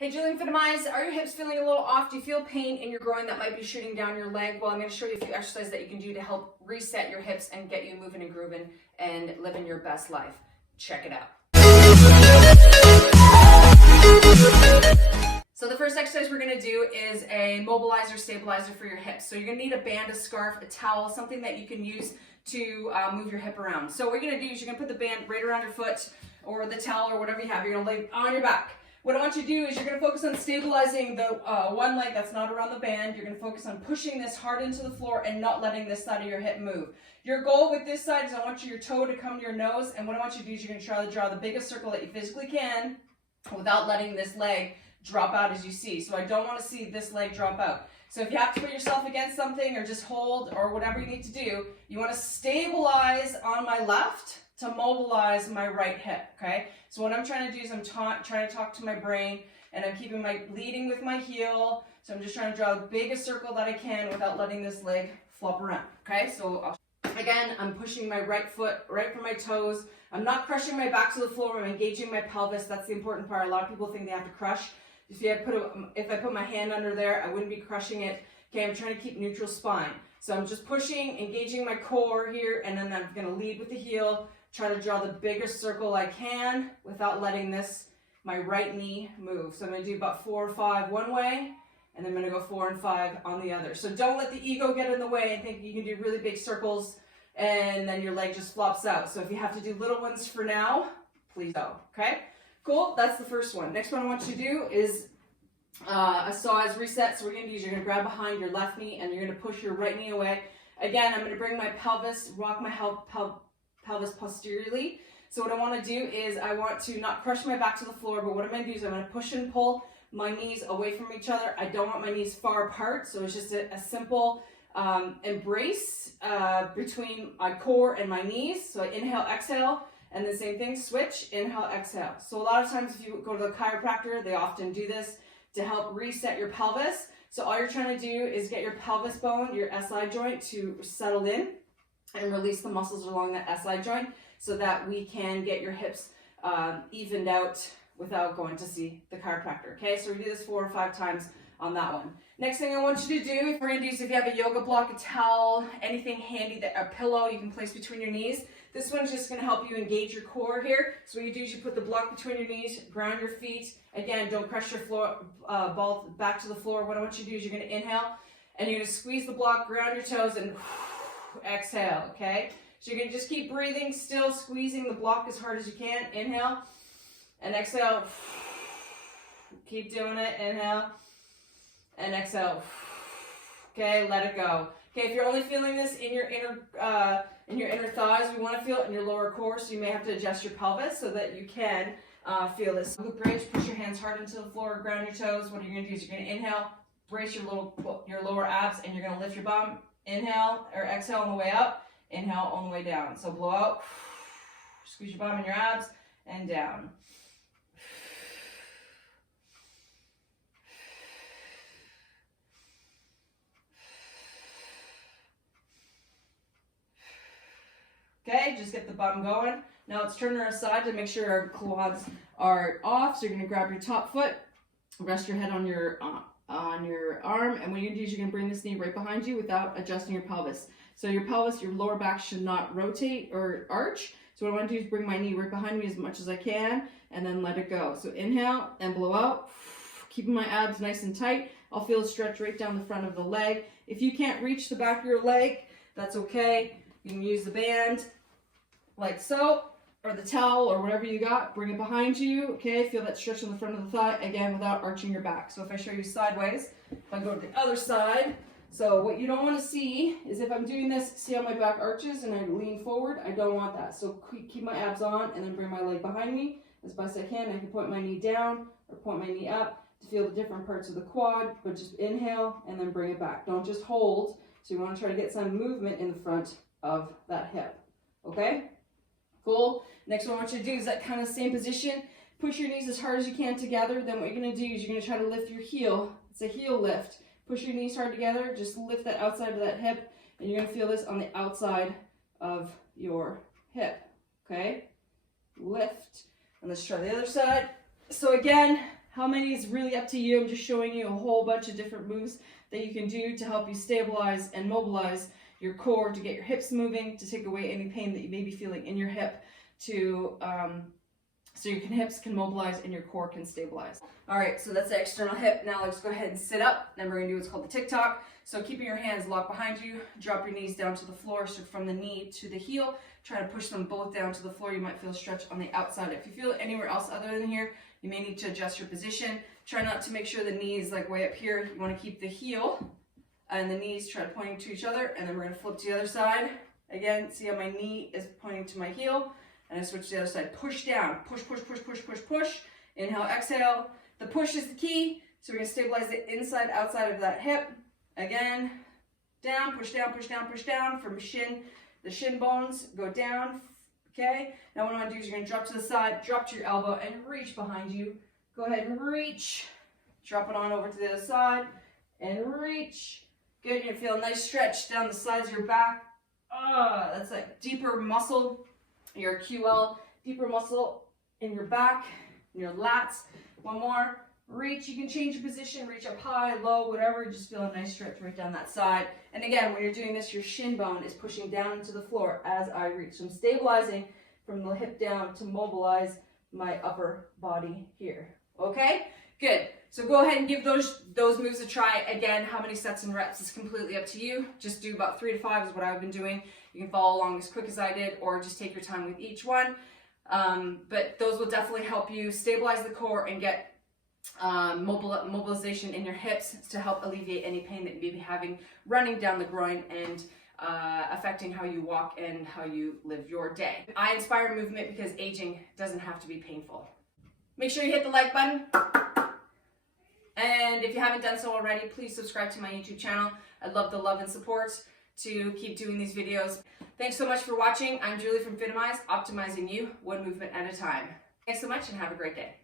Hey, Julian Mobilize, are your hips feeling a little off? Do you feel pain in your groin that might be shooting down your leg? Well, I'm going to show you a few exercises that you can do to help reset your hips and get you moving and grooving and living your best life. Check it out. So the first exercise we're going to do is a mobilizer stabilizer for your hips. So you're going to need a band, a scarf, a towel, something that you can use to move your hip around. So what you're going to do is you're going to put the band right around your foot or the towel or whatever you have. You're going to lay on your back. What I want you to do is you're going to focus on stabilizing the one leg that's not around the band. You're going to focus on pushing this hard into the floor and not letting this side of your hip move. Your goal with this side is I want your toe to come to your nose, and what I want you to do is you're going to try to draw the biggest circle that you physically can without letting this leg drop out as you see. So I don't want to see this leg drop out. So if you have to put yourself against something or just hold or whatever you need to do, you want to stabilize on my left to mobilize my right hip, okay? So what I'm trying to do is I'm trying to talk to my brain, and I'm keeping my leading with my heel. So I'm just trying to draw the biggest circle that I can without letting this leg flop around, okay? So again, I'm pushing my right foot right from my toes. I'm not crushing my back to the floor. I'm engaging my pelvis. That's the important part. A lot of people think they have to crush. If I put my hand under there, I wouldn't be crushing it. Okay, I'm trying to keep neutral spine. So I'm just pushing, engaging my core here, and then I'm gonna lead with the heel. Try to draw the biggest circle I can without letting my right knee move. So I'm going to do about 4 or 5 one way, and then I'm going to go 4 and 5 on the other. So don't let the ego get in the way and think you can do really big circles and then your leg just flops out. So if you have to do little ones for now, please go. Okay? Cool. That's the first one. Next one I want you to do is a psoas reset. So what you're going to do is you're going to grab behind your left knee and you're going to push your right knee away. Again, I'm going to bring my pelvis, rock my pelvis posteriorly. So what I want to do is I want to not crush my back to the floor, but what I'm going to do is I'm going to push and pull my knees away from each other. I don't want my knees far apart, so it's just a simple embrace between my core and my knees. So I inhale, exhale, and the same thing, switch, inhale, exhale. So a lot of times if you go to the chiropractor, they often do this to help reset your pelvis. So all you're trying to do is get your pelvis bone, your SI joint, to settle in and release the muscles along that SI joint so that we can get your hips evened out without going to see the chiropractor. Okay, so we do this 4 or 5 times on that one. Next thing I want you to do, we're going to do is if you have a yoga block, a towel, anything handy, a pillow you can place between your knees. This one's just going to help you engage your core here. So what you do is you put the block between your knees, ground your feet. Again, don't crush your ball back to the floor. What I want you to do is you're going to inhale and you're going to squeeze the block, ground your toes, and exhale, okay? So you're going to just keep breathing, still squeezing the block as hard as you can. Inhale and exhale. Keep doing it. Inhale and exhale. Okay, let it go. Okay, if you're only feeling this in your inner thighs, we want to feel it in your lower core, so you may have to adjust your pelvis so that you can feel this. Glute bridge, push your hands hard into the floor, ground your toes. What you're going to do is you're going to inhale, brace your lower abs, and you're going to lift your bum. Inhale or exhale on the way up, inhale on the way down. So blow out, squeeze your bum and your abs, and down. Okay, just get the bum going. Now let's turn her aside to make sure our quads are off. So you're going to grab your top foot, rest your head on your arm, and what you're going to do is you're going to bring this knee right behind you without adjusting your pelvis. So your pelvis, your lower back should not rotate or arch. So what I want to do is bring my knee right behind me as much as I can and then let it go. So inhale and blow out, keeping my abs nice and tight. I'll feel a stretch right down the front of the leg. If you can't reach the back of your leg, that's okay. You can use the band like so, or the towel or whatever you got. Bring it behind you, okay? Feel that stretch on the front of the thigh, again, without arching your back. So if I show you sideways, if I go to the other side, so what you don't want to see is if I'm doing this, see how my back arches and I lean forward? I don't want that. So keep my abs on and then bring my leg behind me as best I can. I can point my knee down or point my knee up to feel the different parts of the quad, but just inhale and then bring it back. Don't just hold. So you want to try to get some movement in the front of that hip, okay? Cool. Next one I want you to do is that kind of same position. Push your knees as hard as you can together. Then what you're going to do is you're going to try to lift your heel. It's a heel lift. Push your knees hard together. Just lift that outside of that hip. And you're going to feel this on the outside of your hip. Okay? Lift. And let's try the other side. So again, How many is really up to you. I'm just showing you a whole bunch of different moves that you can do to help you stabilize and mobilize your core, to get your hips moving, to take away any pain that you may be feeling in your hip, so your hips can mobilize and your core can stabilize. All right, so that's the external hip. Now let's go ahead and sit up. Then we're gonna do what's called the tick-tock. So keeping your hands locked behind you, drop your knees down to the floor. So from the knee to the heel, try to push them both down to the floor. You might feel a stretch on the outside. If you feel it anywhere else other than here, you may need to adjust your position. Try not to make sure the knee is like way up here. You wanna keep the heel and the knees try to point to each other, and then we're gonna flip to the other side. Again, see how my knee is pointing to my heel, and I switch to the other side. Push down, push, push, push, push, push, push. Inhale, exhale. The push is the key, so we're gonna stabilize the inside, outside of that hip. Again, down, push down, push down, push down. From the shin bones, go down, okay? Now what I wanna do is you're gonna drop to the side, drop to your elbow, and reach behind you. Go ahead and reach. Drop it on over to the other side, and reach. Good, you're gonna feel a nice stretch down the sides of your back. That's like deeper muscle, your QL, deeper muscle in your back, in your lats. One more, reach. You can change your position, reach up high, low, whatever. Just feel a nice stretch right down that side. And again, when you're doing this, your shin bone is pushing down into the floor as I reach. So I'm stabilizing from the hip down to mobilize my upper body here. Okay, good. So go ahead and give those moves a try. Again, how many sets and reps is completely up to you. Just do about 3 to 5 is what I've been doing. You can follow along as quick as I did, or just take your time with each one. But those will definitely help you stabilize the core and get mobilization in your hips to help alleviate any pain that you may be having running down the groin and affecting how you walk and how you live your day. I inspire movement because aging doesn't have to be painful. Make sure you hit the like button. And if you haven't done so already, please subscribe to my YouTube channel. I'd love the love and support to keep doing these videos. Thanks so much for watching. I'm Julie from Mobilize, optimizing you one movement at a time. Thanks so much and have a great day.